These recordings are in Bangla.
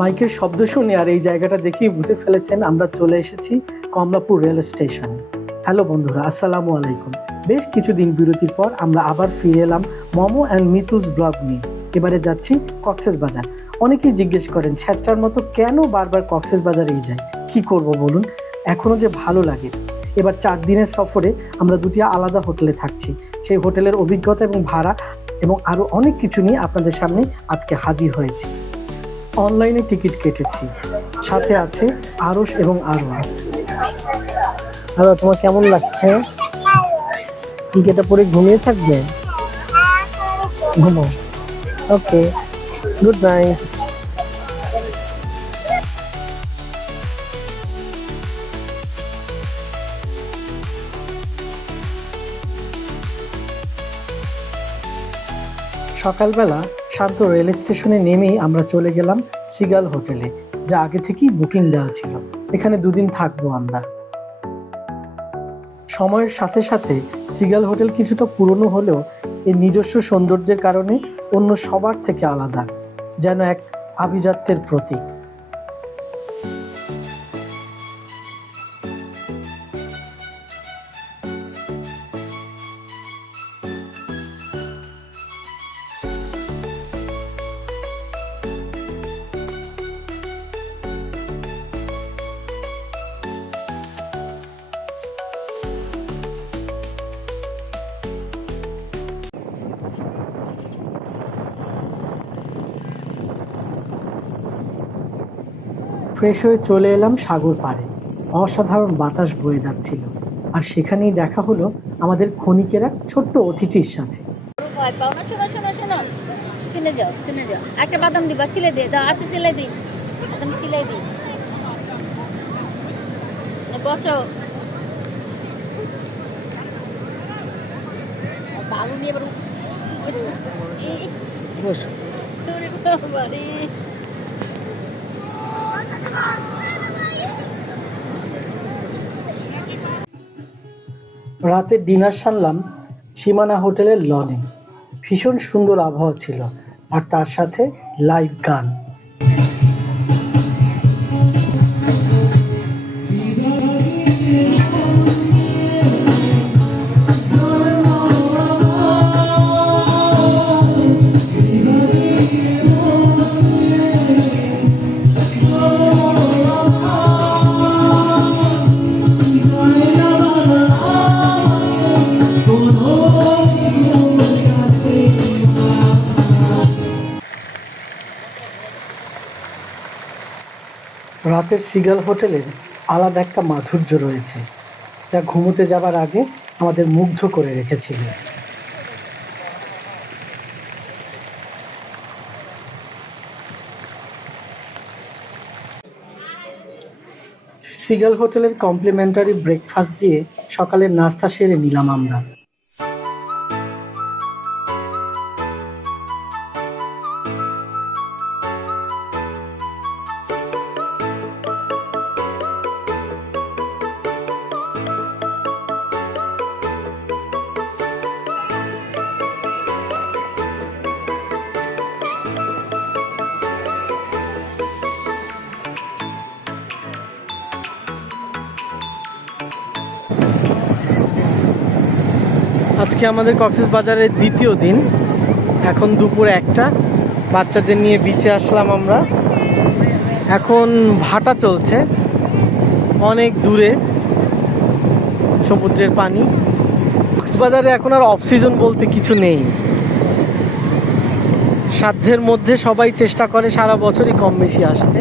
মাইকের শব্দ শুনে আর এই জায়গাটা দেখেই বুঝে ফেলেছেন আমরা চলে এসেছি কমলাপুর রেল স্টেশনে। হ্যালো বন্ধুরা, আসসালামু আলাইকুম। বেশ কিছুদিন বিরতির পর আমরা আবার ফিরে এলাম মোমো অ্যান্ড মিতুস ব্লগ নিয়ে। এবারে যাচ্ছি কক্সবাজার। অনেকেই জিজ্ঞেস করেন ছ্যাঁচড়ার মতো কেন বারবার কক্সবাজারেই যাই, কি করব বলুন, এখনও যে ভালো লাগে। এবার 4 দিনের সফরে আমরা দুটি আলাদা হোটেলে থাকছি। সেই হোটেলের অভিজ্ঞতা এবং ভাড়া এবং আরও অনেক কিছু নিয়ে আপনাদের সামনে আজকে হাজির হয়েছি। অনলাইনে টিকিট কেটেছি, সাথে আছে আরশ এবং আরওয়াজ। আর তোমার কেমন লাগছে? টিকিটটা পরে ঘুমিয়ে থাকবে? ঘুমো। ওকে, গুড নাইট। সকালবেলা শান্ত রেল স্টেশনে নেমেই আমরা চলে গেলাম সিগাল হোটেলে, যা আগে থেকেই বুকিং দেওয়া ছিল। এখানে 2 দিন থাকবো আমরা। সময়ের সাথে সাথে সিগাল হোটেল কিছুটা পুরনো হলেও এর নিজস্ব সৌন্দর্যের কারণে অন্য সবার থেকে আলাদা, যেন এক আভিজাত্যের প্রতীক। ফ্রেশ হয়ে চলে এলাম সাগর পাড়ে। অসাধারণ বাতাস বয়ে যাচ্ছিল, আর সেখানেই দেখা হলো আমাদের ক্ষণিকের এক ছোট্ট অতিথির সাথে। একটা বাদাম দিবা, সিলে দিয়ে দাও। আচ্ছা, সিলে দিই, বাদাম সিলে দিই। বসো, বালু নিয়ে এবার রাতে ডিনার সারলাম সীমানা হোটেলের লনে। ভীষণ সুন্দর আবহাওয়া ছিল, আর তার সাথে লাইভ গান। রাতের সিগাল হোটেলের আলাদা একটা মাধুর্য রয়েছে, যা ঘুমোতে যাবার আগে আমাদের মুগ্ধ করে রেখেছিল। সিগাল হোটেলের কমপ্লিমেন্টারি ব্রেকফাস্ট দিয়ে সকালের নাস্তা সেরে নিলাম আমরা। আজকে আমাদের কক্সবাজারের দ্বিতীয় দিন। এখন দুপুর 1টা। বাচ্চাদের নিয়ে বিচে আসলাম আমরা। এখন ভাটা চলছে অনেক দূরে, সমুদ্রের পানি। কক্সবাজারে এখন আর অফ সিজন বলতে কিছু নেই। সাধ্যের মধ্যে সবাই চেষ্টা করে সারা বছরই কম বেশি আসতে।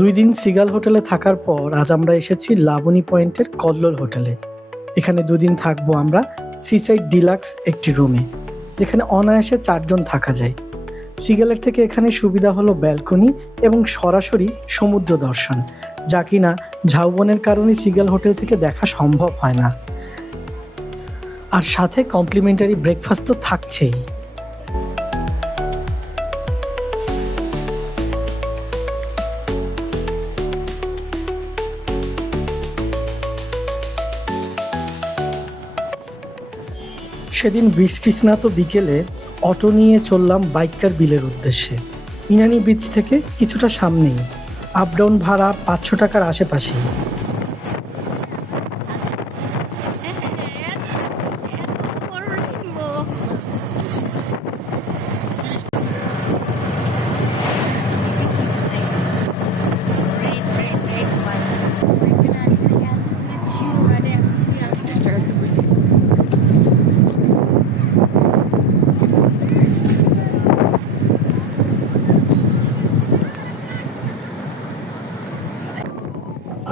দুই দিন সিগাল হোটেলে থাকার পর আজ আমরা এসেছি লাবণী পয়েন্টের কল্লোল হোটেলে। এখানে 2 দিন থাকবো আমরা সিসাইড ডিলাক্স একটি রুমে, যেখানে অনায়াসে 4 জন থাকা যায়। সিগালের থেকে এখানে সুবিধা হলো ব্যালকনি এবং সরাসরি সমুদ্র দর্শন, যা কিনা ঝাউবনের কারণে সিগাল হোটেল থেকে দেখা সম্ভব হয় না। আর সাথে কমপ্লিমেন্টারি ব্রেকফাস্ট তো থাকছেই। সেদিন বৃষ্টিস্নাত বিকেলে অটো নিয়ে চললাম বাইকার বিলের উদ্দেশ্যে। ইনানি বিচ থেকে কিছুটা সামনেই, আপ ডাউন ভাড়া 500 টাকার আশেপাশেই।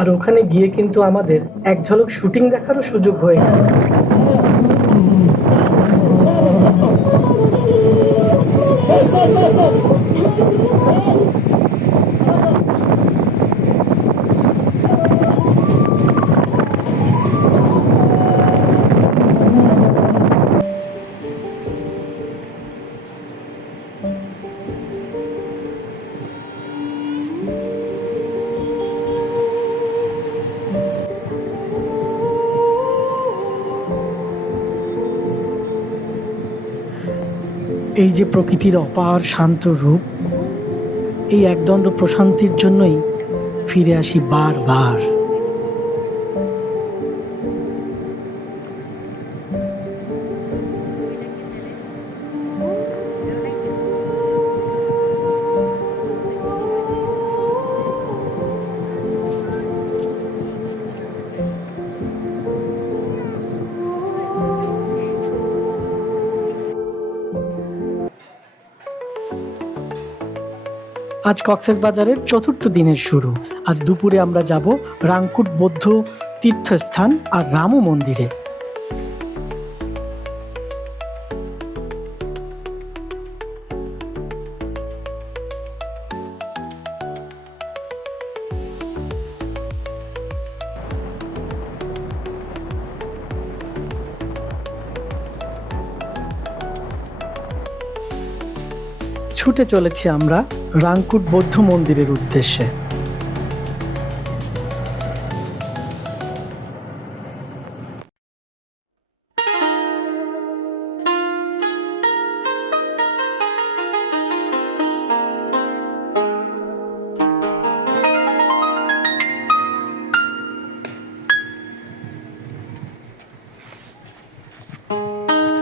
আর ওখানে গিয়ে কিন্তু আমাদের এক ঝলক শুটিং দেখারও সুযোগ হয়ে গেল। এই যে প্রকৃতির অপার শান্ত রূপ, এই একদণ্ড প্রশান্তির জন্যই ফিরে আসি বারবার। আজ কক্সবাজারের চতুর্থ দিনের শুরু। আজ দুপুরে আমরা যাব রাংকুট বৌদ্ধ তীর্থস্থান আর রামু মন্দিরে। ছুটে চলেছি আমরা রাংকুট বৌদ্ধ মন্দিরের উদ্দেশ্যে।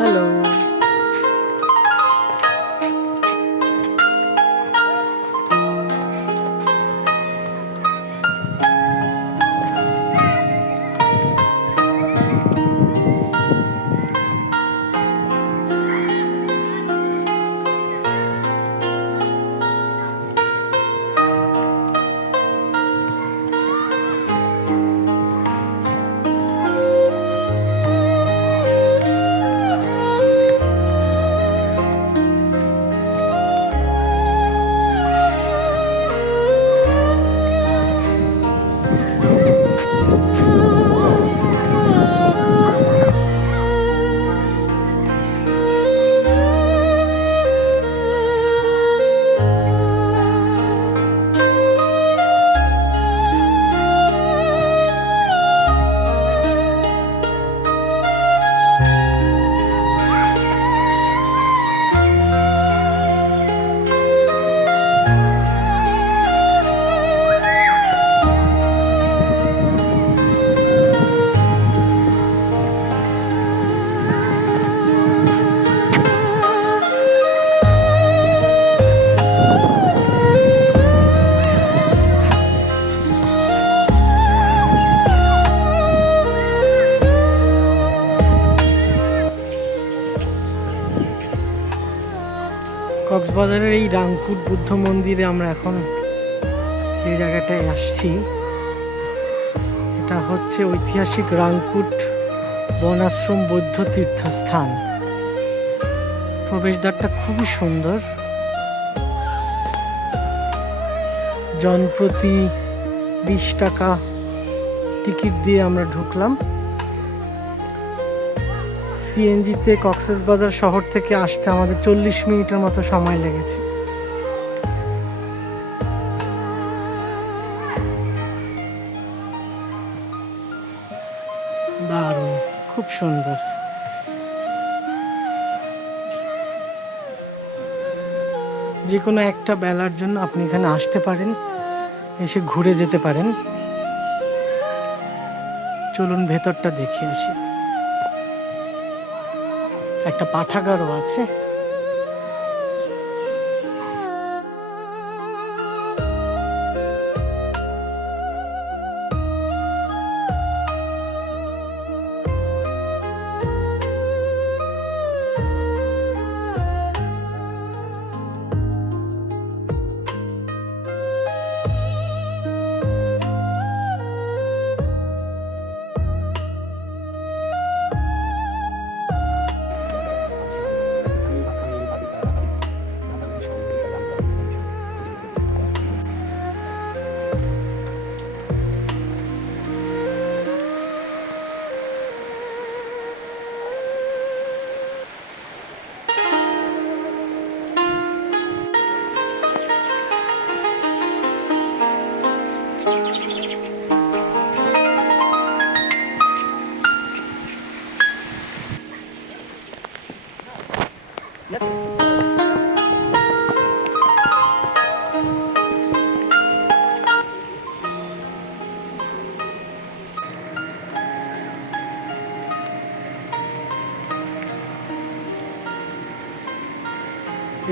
হ্যালো। কক্সবাজারের এই রাংকুট বুদ্ধ মন্দিরে আমরা এখন যে জায়গাটায় আসছি, এটা হচ্ছে ঐতিহাসিক রাংকুট বনাশ্রম বৌদ্ধ তীর্থস্থান। প্রবেশদ্বারটা খুবই সুন্দর, জনপ্রতি 20 টাকা টিকিট দিয়ে আমরা ঢুকলাম। সিএনজিতে কক্সবাজার শহর থেকে আসতে আমাদের 40 মিনিটের মতো সময় লেগেছে। দারুণ, খুব সুন্দর। যে কোনো একটা বেলার জন্য আপনি এখানে আসতে পারেন, এসে ঘুরে যেতে পারেন। চলুন ভেতরটা দেখে আসি। একটা পাঠাগারও আছে।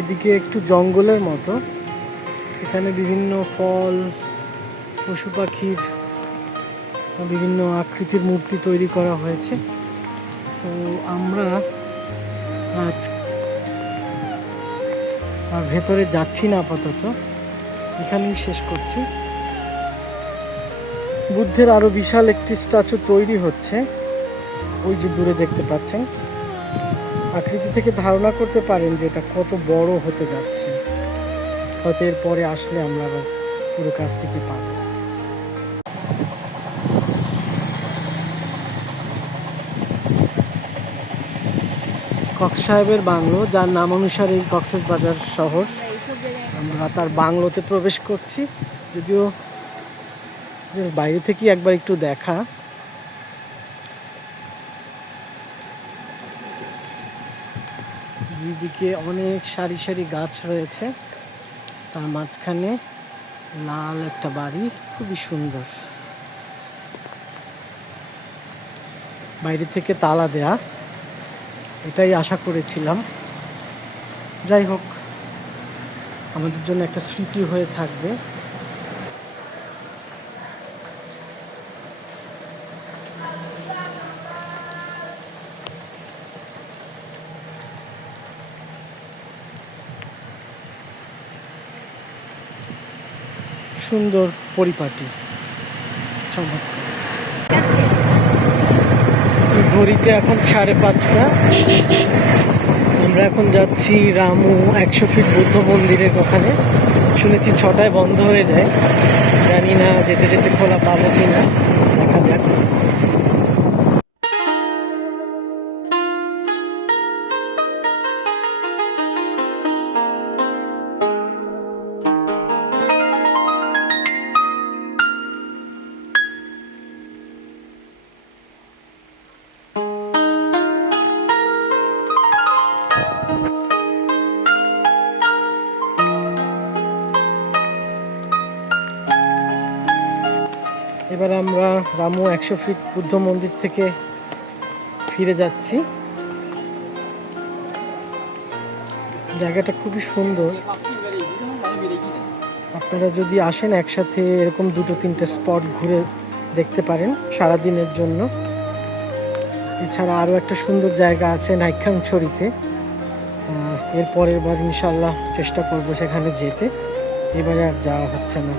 এদিকে একটু জঙ্গলের মতো, এখানে বিভিন্ন ফল, পশু পাখির বিভিন্ন আকৃতির মূর্তি তৈরি করা হয়েছে। তো আমরা আর ভেতরে যাচ্ছি না, আপাতত এখানেই শেষ করছি। বুদ্ধের আরো বিশাল একটি স্ট্যাচু তৈরি হচ্ছে, ওই যে দূরে দেখতে পাচ্ছেন। আকৃতি থেকে ধারণা করতে পারেন যে এটা কত বড় হতে যাচ্ছে। হয়তো এর পরে আসলে আমরা আবার পুরো কাছ থেকে পাব। কক্স সাহেবের বাংলো, যার নাম অনুসারে এই কক্সবাজার শহর, আমরা তার বাংলোতে প্রবেশ করছি। যদিও বাইরে থেকে একবার একটু দেখা। দুইদিকে অনেক সারি সারি গাছ রয়েছে, তার মাঝখানে লাল একটা বাড়ি, খুবই সুন্দর। বাইরে থেকে তালা দেয়া, এটাই আশা করেছিলাম। যাই হোক, আমাদের জন্য একটা স্মৃতি হয়ে থাকবে। সুন্দর পরিপাটি, চমৎকার। ঘড়িতে এখন 5:30। আমরা এখন যাচ্ছি রামু 100 ফিট বুদ্ধ মন্দিরের ওখানে। শুনেছি 6টায় বন্ধ হয়ে যায়, জানি না যেতে যেতে খোলা পাবো কিনা, দেখা যাক। এবার আমরা রামু 100 ফিট বুদ্ধ মন্দির থেকে ফিরে যাচ্ছি। জায়গাটা খুবই সুন্দর। আপনারা যদি আসেন একসাথে এরকম 2-3টে স্পট ঘুরে দেখতে পারেন সারাদিনের জন্য। এছাড়া আরও একটা সুন্দর জায়গা আছে নাইক্ষ্যংছড়িতে। এর পরের বার ইনশাল্লাহ চেষ্টা করব সেখানে যেতে, এবারে আর যাওয়া হচ্ছে না।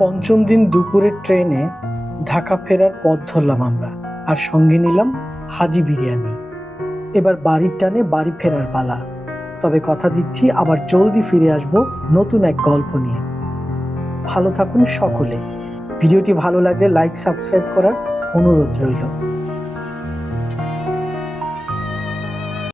পঞ্চম দিন দুপুরের ট্রেনে ঢাকা ফেরার পথ ধরলাম আমরা, আর সঙ্গে নিলাম হাজি বিরিয়ানি। এবার বাড়ির টানে বাড়ি ফেরার পালা। তবে কথা দিচ্ছি আবার জলদি ফিরে আসব নতুন এক গল্প নিয়ে। ভালো থাকুন সকলে। ভিডিওটি ভালো লাগলে লাইক সাবস্ক্রাইব করার অনুরোধ রইল।